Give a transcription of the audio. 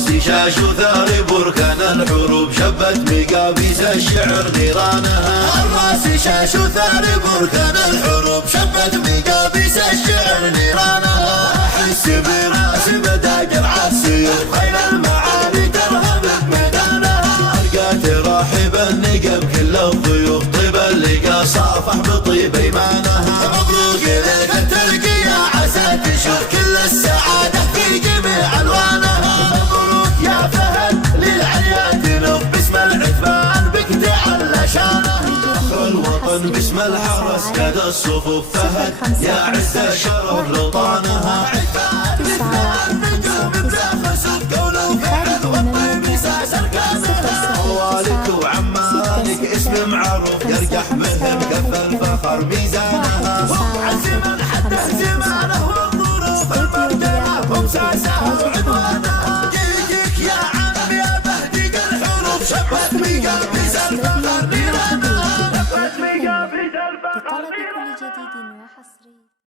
الراسي شاش وثاري بركان الحروب شبت مقابيس الشعر نيرانها. الراسي شاش وثاري بركان الحروب شبت مقابيس الشعر نيرانها. احس براس مداجر عالسيوف خيل المعاني ترهب بميدانها. القات راحب النقب كل الضيوف طيب اللقا صافح بطيب ايمانها. مبروك لك الترقية عسى تشوف كل السعادة في جميع الوانها. مبروك يا فهد للعليا تنوب باسم العثمان بك تعلى شانها. فخر الوطن باسم الحرس قاد الصفوف فهد يا عز الشرف لوطانها. عثمان اثنان نجوم بلا خسوف قول وفعل والطيب اساس اركانها. موالك وعمالك اسم معروف يرجح بهم كف الفخر ميزانها. عزم حتى زمانه والظروف المرجله هم ساسها وعنوانها. جيك يا عم يا بهدي الحروف شبت مقابيس الفخر نيرانها. شبت مقابيس الفخر لطلب كل جديد وحصري.